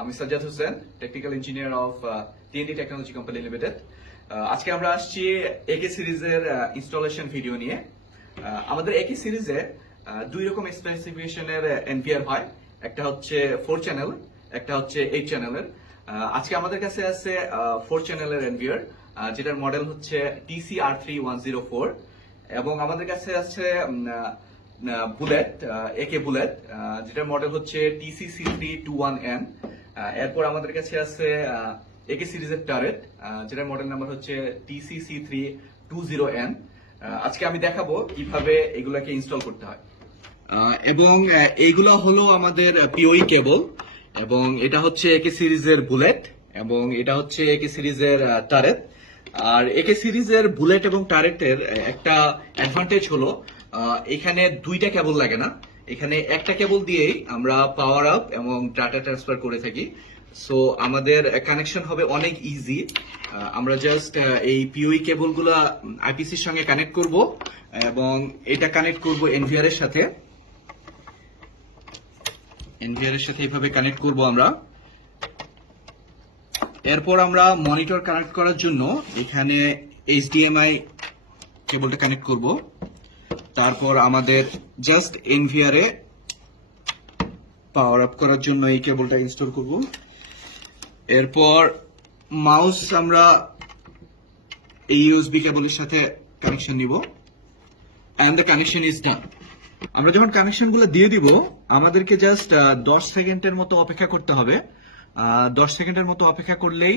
আমি Sajjad Hossain, technical engineer of TND technology company limited. আজকে আমরা আসছি একে সিরিজের ইনস্টলেশন ভিডিও নিয়ে। আমাদের একে সিরিজে দুই রকম স্পেসিফিকেশনের এনপিআর হয়, একটা হচ্ছে 4 চ্যানেল, একটা হচ্ছে 8 চ্যানেলের। আজকে আমাদের কাছে আছে 4 চ্যানেলের এনপিআর, যেটার মডেল হচ্ছে TCR3104, এবং আমাদের কাছে আছে বুলেট, একে বুলেট, যেটার মডেল হচ্ছে TCC321N। এরপর আমাদের কাছে আছে একে সিরিজের টারেট, যেটার মডেল নাম্বার হচ্ছে TCC320N। আজকে আমি দেখাবো কিভাবে এগুলাকে ইনস্টল করতে হয়। এবং এইগুলো হলো আমাদের পিওই কেবল, এবং এটা হচ্ছে একে সিরিজের বুলেট, এবং এটা হচ্ছে একে সিরিজের টারেট। আর একে সিরিজের বুলেট এবং টারেটের একটা অ্যাডভান্টেজ হলো এখানে দুইটা কেবল লাগে না, এখানে একটা কেবল দিয়েই আমরা পাওয়ার আপ এবং ডাটা ট্রান্সফার করে থাকি। সো আমাদের কানেকশন হবে অনেক ইজি। আমরা জাস্ট এই পিওই কেবলগুলো আইপিসির সঙ্গে কানেক্ট করব, এবং এটা কানেক্ট করব এনভিআর এর সাথে। এনভিআর এর সাথে এইভাবে কানেক্ট করব আমরা। এরপর আমরা মনিটর কানেক্ট করার জন্য এখানে এইচডিএমআই কেবলটা কানেক্ট করব। তারপর আমাদের জাস্ট এনভিআর এ পাওয়ার আপ করার জন্য এই কেবলটা ইনস্টল করব। এরপর মাউস আমরা এই ইউএসবি কেবলের সাথে কানেকশন নিব, and the connection is done. আমরা যখন কানেকশনগুলো দিয়ে দিব, আমাদেরকে জাস্ট 10 সেকেন্ডের মতো অপেক্ষা করতে হবে। 10 সেকেন্ডের মতো অপেক্ষা করলেই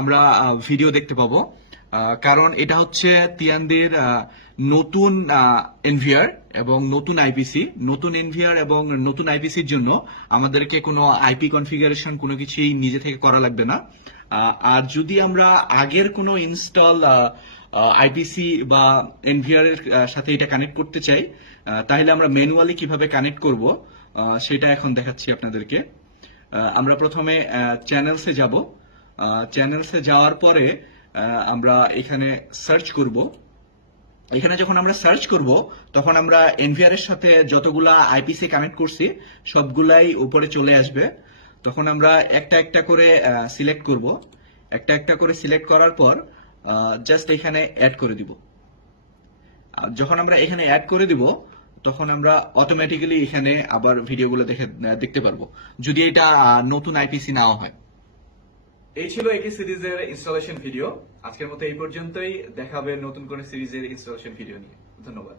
আমরা ভিডিও দেখতে পাবো। কারণ এটা হচ্ছে তিয়ানদের নতুন এনভিআর এবং নতুন আইপিসি। নতুন এনভিআর এবং নতুন আইপিসির জন্য আমাদেরকে কোনো আইপি কনফিগারেশন কোনো কিছুই নিজে থেকে করা লাগবে না। আর যদি আমরা আগের কোনো ইনস্টল আইপিসি বা এনভিআর এর সাথে এটা কানেক্ট করতে চাই, তাহলে আমরা ম্যানুয়ালি কিভাবে কানেক্ট করব সেটা এখন দেখাচ্ছি আপনাদেরকে। আমরা প্রথমে চ্যানেলসে যাব। চ্যানেলসে যাওয়ার পরে আমরা এখানে সার্চ করব। এখানে যখন আমরা সার্চ করব, তখন আমরা এনভিআর এর সাথে যতগুলা আইপিসি কানেক্ট করছি সবগুলাই উপরে চলে আসবে। তখন আমরা একটা একটা করে সিলেক্ট করব। একটা একটা করে সিলেক্ট করার পর জাস্ট এখানে অ্যাড করে দিব। যখন আমরা এখানে অ্যাড করে দিব, তখন আমরা অটোমেটিক্যালি এখানে আবার ভিডিওগুলো দেখতে পারবো, যদি এটা নতুন আইপিসি নাও হয়। এই ছিল একে সিরিজের ইনস্টলেশন ভিডিও। আজকের মতো এই পর্যন্তই। দেখা হবে নতুন কোন সিরিজের ইনস্টলেশন ভিডিও নিয়ে। ধন্যবাদ।